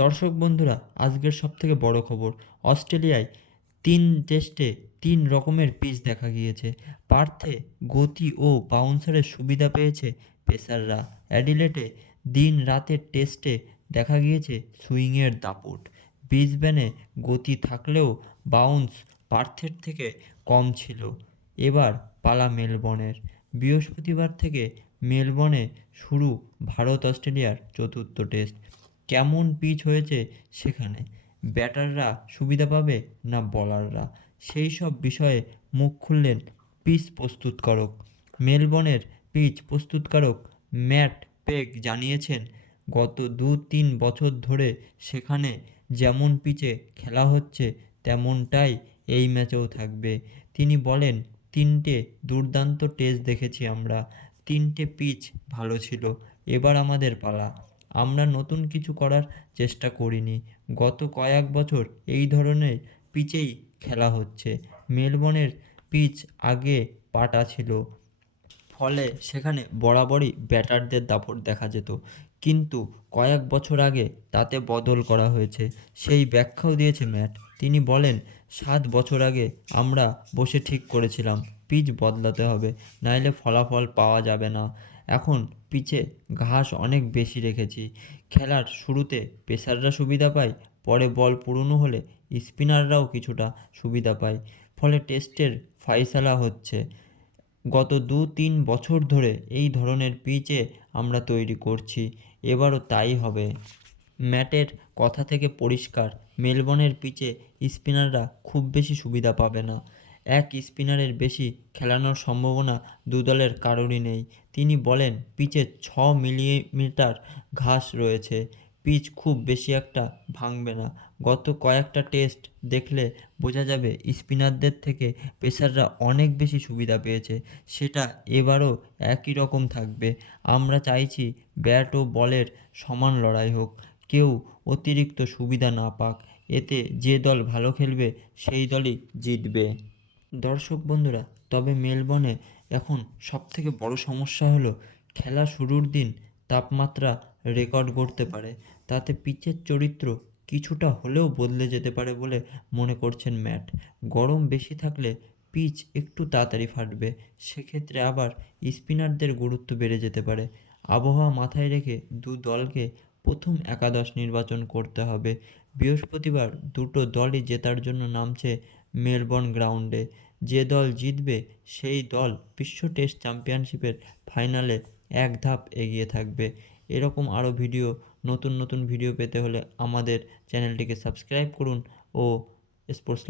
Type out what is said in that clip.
দর্শক বন্ধুরা, আজকের সবথেকে বড় খবর, অস্ট্রেলিয়ায় 3 টেস্টে 3 রকমের পিচ দেখা গিয়েছে। পার্থে গতি ও বাউন্সারের সুবিধা পেয়েছে পেসাররা। অ্যাডিলেডে দিন রাতের টেস্টে দেখা গিয়েছে সুইংয়ের দাপট। ব্রিসবেনে গতি থাকলেও বাউন্স পার্থের থেকে কম ছিল। এবার পালা মেলবোর্নের। বৃহস্পতিবার থেকে মেলবোর্নে শুরু ভারত অস্ট্রেলিয়ার চতুর্থ টেস্ট। কেমন পিচ হয়েছে সেখানে, ব্যাটাররা সুবিধা পাবে না বলাররা, সেই সব বিষয়ে মুখ খুললেন পিচ প্রস্তুতকারক। মেলবোর্নের পিচ প্রস্তুতকারক ম্যাট পেগ জানিয়েছেন, গত 2-3 বছর ধরে সেখানে যেমন পিচে খেলা হচ্ছে তেমনটাই এই ম্যাচেও থাকবে। তিনি বলেন, 3টে দুর্দান্ত টেস্ট দেখেছি আমরা, 3টে পিচ ভালো ছিল। এবার আমাদের পালা। আমরা নতুন কিছু করার চেষ্টা করিনি। গত কয়েক বছর এই ধরনের পিচেই খেলা হচ্ছে। মেলবোর্নের পিচ আগে পাটা ছিল, ফলে সেখানে বরাবরই ব্যাটারদের দাপট দেখা যেত। কিন্তু কয়েক বছর আগে তাতে বদল করা হয়েছে, সেই ব্যাখ্যাও দিয়েছে ম্যাট। তিনি বলেন, 7 বছর আগে আমরা বসে ঠিক করেছিলাম পিচ বদলাতে হবে, নাইলে ফলাফল পাওয়া যাবে না। এখন পিচে ঘাস অনেক বেশি রেখেছি। খেলার শুরুতে পেসাররা সুবিধা পায়, পরে বল পুরনো হলে স্পিনাররাও কিছুটা সুবিধা পায়, ফলে টেস্টের ফাইসালা হচ্ছে। গত 2-3 বছর ধরে এই ধরনের পিচে আমরা তৈরি করছি, এবারও তাই হবে। ম্যাটের কথা থেকে পরিষ্কার, মেলবোর্নের পিচে স্পিনাররা খুব বেশি সুবিধা পাবে না। এক স্পিনারের বেশি খেলানোর সম্ভাবনা দু দলের কারোরই নেই। তিনি বলেন, পিচে 6 মিলিমিটার ঘাস রয়েছে, পিচ খুব বেশি একটা ভাঙবে না। গত কয়েকটা টেস্ট দেখলে বোঝা যাবে স্পিনারদের থেকে পেসাররা অনেক বেশি সুবিধা পেয়েছে, সেটা এবারও একই রকম থাকবে। আমরা চাইছি ব্যাট ও বলের সমান লড়াই হোক, কেউ অতিরিক্ত সুবিধা না পাক। এতে যে দল ভালো খেলবে সেই দলই জিতবে। দর্শক বন্ধুরা, তবে মেলবোর্নে এখন সবথেকে বড় সমস্যা হলো খেলা শুরুর দিন তাপমাত্রা রেকর্ড করতে পারে। তাতে পিচের চরিত্র কিছুটা হলেও বদলে যেতে পারে বলে মনে করছেন ম্যাট। গরম বেশি থাকলে পিচ একটু তাড়াতাড়ি ফাটবে, সেক্ষেত্রে আবার স্পিনারদের গুরুত্ব বেড়ে যেতে পারে। আবহাওয়া মাথায় রেখে দু দলকে প্রথম একাদশ নির্বাচন করতে হবে। বৃহস্পতিবার দুটো দলই জেতার জন্য নামছে মেলবোর্ন গ্রাউন্ডে। যে দল জিতবে সেই দল বিশ্ব টেস্ট চ্যাম্পিয়নশিপের ফাইনালে এক ধাপ এগিয়ে থাকবে। এরকম আরও নতুন নতুন ভিডিও পেতে হলে আমাদের চ্যানেলটিকে সাবস্ক্রাইব করুন ও স্পোর্টস